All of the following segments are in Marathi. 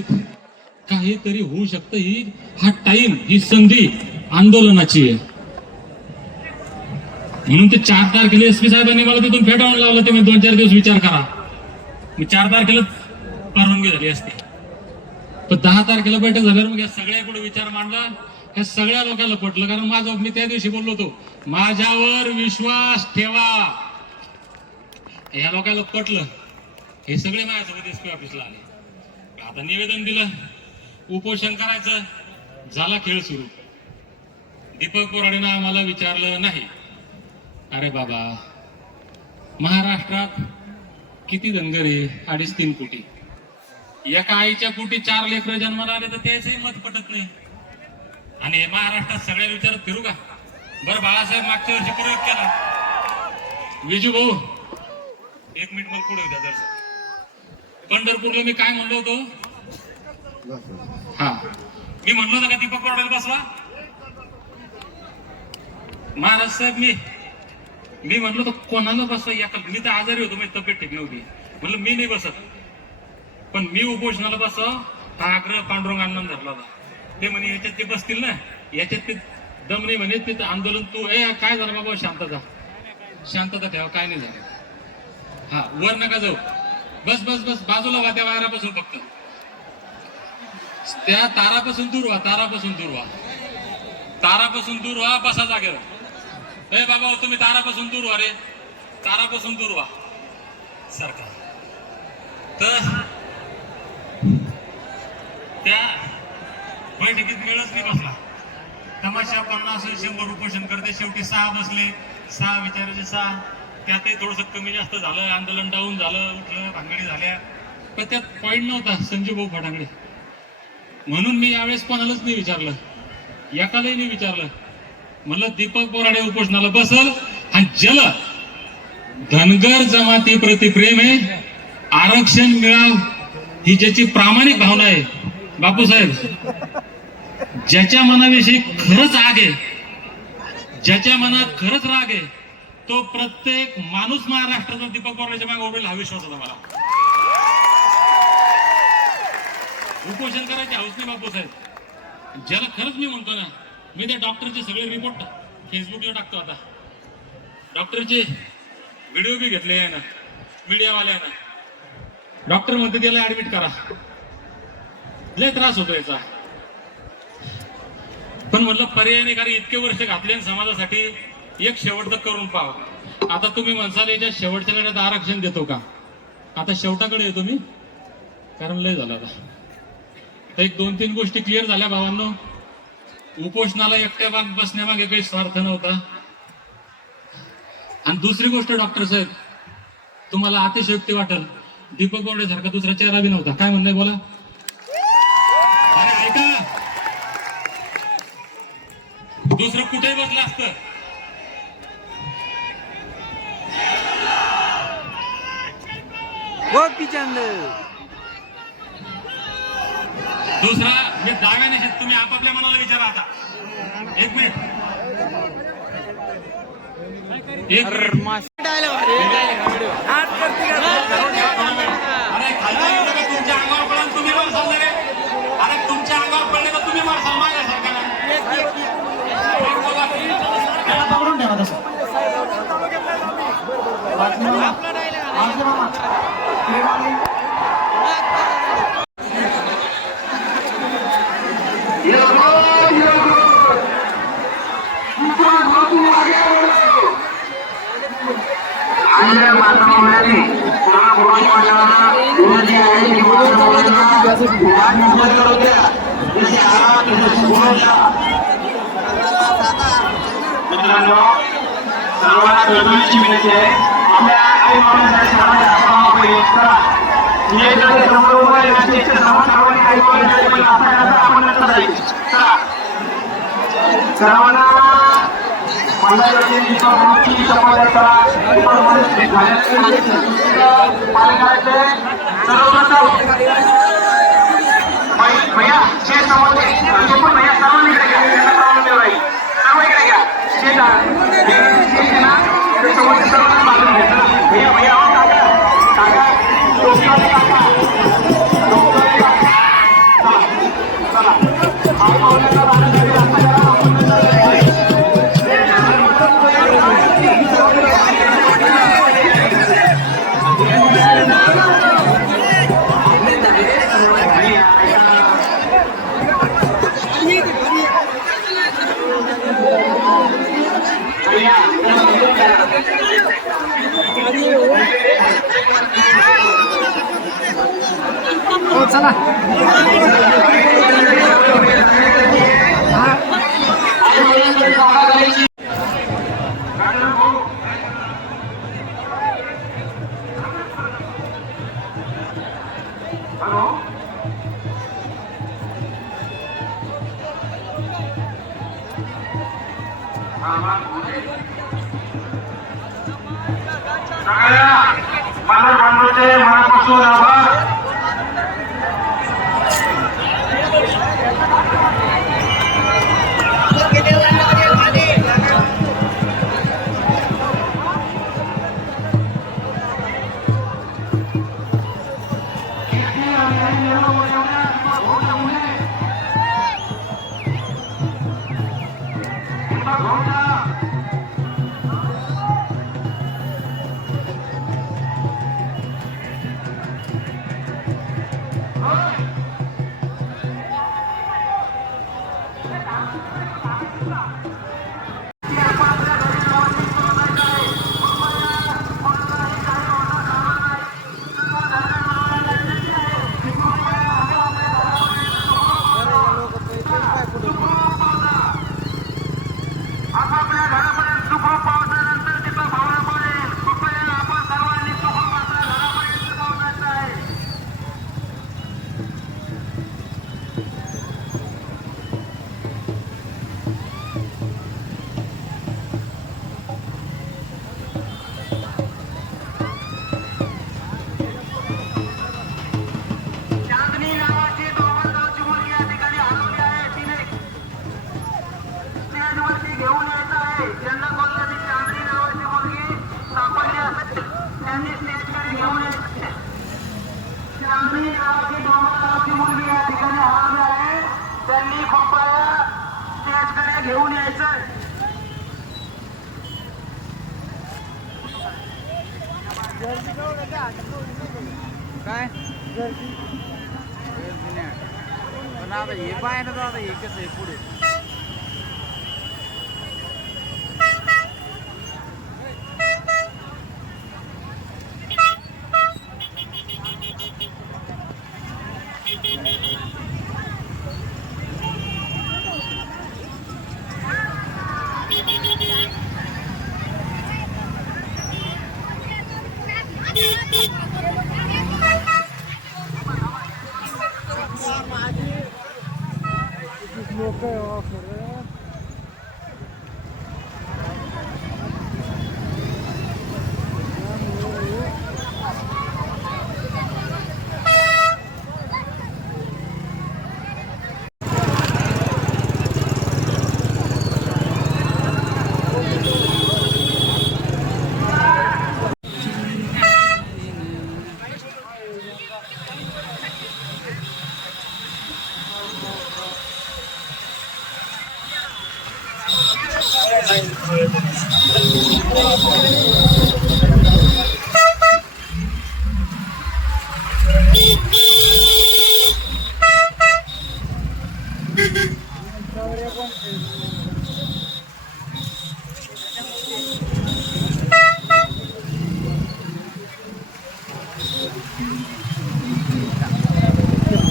काहीतरी होऊ शकतं. हा टाइम, ही संधी आंदोलनाची आहे. म्हणून ते 4 तारखेला एसपी साहेबांनी मला तिथून फेटाळून लावलं. ते मी 2-4 दिवस विचार करा. मी 4 तारखेला परवानगी झाली असते, पण 10 तारखेला बैठक झाल्यावर मग या सगळ्याकडे विचार मांडला. या सगळ्या लोकांना पटलं, कारण मी त्या दिवशी बोललो होतो, माझ्यावर विश्वास ठेवा. या लोकांना पटलं. हे सगळे माझ्यासोबत एसपी ऑफिसला आले. आता निवेदन दिलं, उपोषण करायचं, झाला खेळ सुरू. दीपक बोराडेनं आम्हाला विचारलं नाही. अरे बाबा, महाराष्ट्रात किती धनगर आहे? 2.5-3 कोटी. एका आईच्या पोटी 4 लेकरं जन्माला आले तर त्याचंही मत पटत नाही. आणि हे महाराष्ट्रात सगळ्या विचारात फिरू का? बरं, बाळासाहेब मागच्या वर्षी प्रयोग केला. विजू भाऊ, 1 मिनिट मला पुढे होत्या. जर पंढरपूरला मी काय म्हणलो होतो? मी म्हणलो होतो का दीपक बोराडेला बसवा? महाराज साहेब, मी म्हणलो तर कोणाला बसवा? मी तर आजारी होतो, माझी तब्येत ठीक नव्हती. म्हणलं मी नाही बसत, पण मी उपोषणाला बसव हा आग्रह पांडुरंग अण्णांनी धरला होता. ते म्हणे याच्यात ते बसतील ना, याच्यात ते दम नाही म्हणे. ते आंदोलन तू काय झालं बाबा? शांतता ठेवा, काय नाही झालं. वर नका जाऊ, बस बस बस बाजूला व्हा. त्या वायरापासून फक्त त्या तारापासून दूर व्हा. तारापासून दूर व्हा. बसा जागेवर. बाबा, तुम्ही तारापासून दूर व्हा रे. तारापासून दूर व्हा. सरकार तर त्या बैठकीत वेळच नाही बसला. तमाशा 50-100 उपोषण करते. शेवटी 6 बसले. 6 विचाराचे 6. त्यातही थोडस कमी जास्त झालं. आंदोलन डाऊन झालं, उठलं, भांगडी झाल्या. पण त्यात पॉईंट नव्हता संजू भाऊ फटांगडे. म्हणून मी यावेळेस कोणालाच नाही विचारलं, एकालाही नाही विचारलं. म्हणलं दीपक बोराडे उपोषणाला बसल. आणि जल धनगर जमाती प्रति प्रेम आहे, आरक्षण मिळाव ही ज्याची प्रामाणिक भावना आहे. बापूसाहेब, ज्याच्या मनाविषयी खरंच आग आहे, ज्याच्या मनात खरंच राग आहे, तो प्रत्येक माणूस महाराष्ट्राचा दीपक बोराडेच्या मागे उभेल हा विश्वास होता मला. उपोषण करायचे हौस नाही बापूसाहेब. ज्याला खरंच मी म्हणतो ना, मी त्या डॉक्टरचे सगळे रिपोर्ट फेसबुकला टाकतो. आता डॉक्टरचे व्हिडिओ बी घेतले आहे ना मीडियावाल्यानं. डॉक्टर म्हणते त्याला ऍडमिट करा, लय त्रास होतो याचा. पण म्हणलं पर्याय नाही, कारण इतके वर्ष घातले समाजासाठी. एक शेवटचं करून पाहा. आता तुम्ही म्हणसाल याच्या शेवटच्या लढ्यात आरक्षण देतो का? आता शेवटाकडे येतो मी, कारण लय झालं आता. तर 1-2-3 गोष्टी क्लिअर झाल्या भावांनो. उपोषणाला एकट्या बसण्यामागे काही स्वार्थ नव्हता. आणि दुसरी गोष्ट, डॉक्टर साहेब, तुम्हाला अतिशयोक्ती वाटेल, दीपक बोराडे सारखा दुसरा चेहरा बी नव्हता. काय म्हणणं बोला? अरे ऐका, दुसरं कुठेही बसलं असतं. दुसरा मी दाव्याने, तुम्ही आपापल्या मनाला विचारा. आता 1 मिनिट. अरे खालच्या तुमच्या अंगावर पडला तुम्ही मारसाल रे. अरे तुमच्या अंगावर पडले तर तुम्ही मारसाल माझ्यासारखा. पकडून ठेवा तसं. सर्वांची विनंती आहे, आपल्या आई बाबांसाठी सर्वांना भैया शे समोर भैया सर्वांकडे घ्या. सर्व इकडे घ्या. भैया भैया काका काका हो चला सगळ्या मालक बांधवांचे मनापासून आभार. आपापल्या घरापर्यंत सुखरूप पोहोचल्यानंतर तिथं भावना पडेल. कृपया आपण सर्वांनी सुखरूप आपल्या घरापर्यंत पोहोचायचं आहे. चांदणी नावाची डोंगरगावची मुलगी या ठिकाणी हरवली आहे. तिने स्टेजवरती घेऊन यायचं आहे. ज्यांना कोणत्या चांदणी नावाची मुलगी सापडली असेल त्यांनी स्टेजकडे घेऊन यायचं. चांदणी नावाची डोंगरगावची मुलगी या ठिकाणी हरवली आहे. त्यांनी कृपया स्टेजकडे घेऊन यायचं. काय पण आता हे पाय ना आता हे कसं आहे पुढे लोक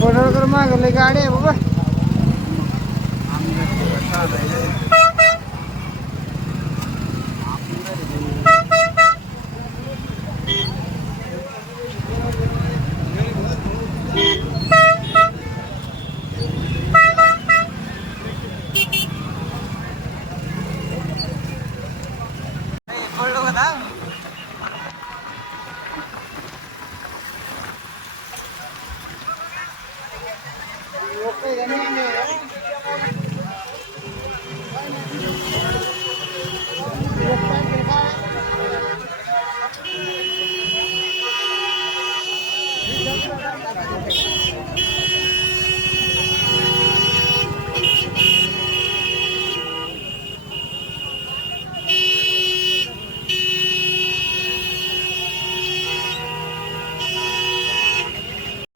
फोटो मागवले गाडी आहे बाबा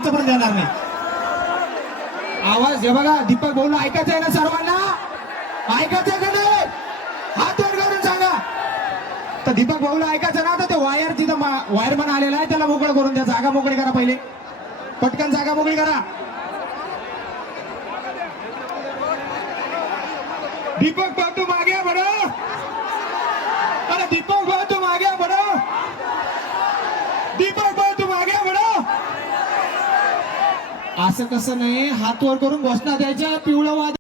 पण देणार नाही. बस हे बघा दीपक भाऊला ऐकायचं आहे ना सर्वांना, ऐकायचं आहे का नाही? हात वर करून सांगा. तर दीपक भाऊला ऐकायचं ना, तर ते वायर तिथं वायरमन आलेला आहे, त्याला मोकळं करून द्या. जागा मोकळी करा पहिले, पटकन जागा मोकळी करा. दीपक भाऊ तुम आगे बढ़ो, अरे दीपक भाऊ तुम आगे बढ़ो, दीपक भाऊ तुम आगे बढ़ो. असं कसं नाही, हात वर करून घोषणा द्यायच्या. पिवळं वाद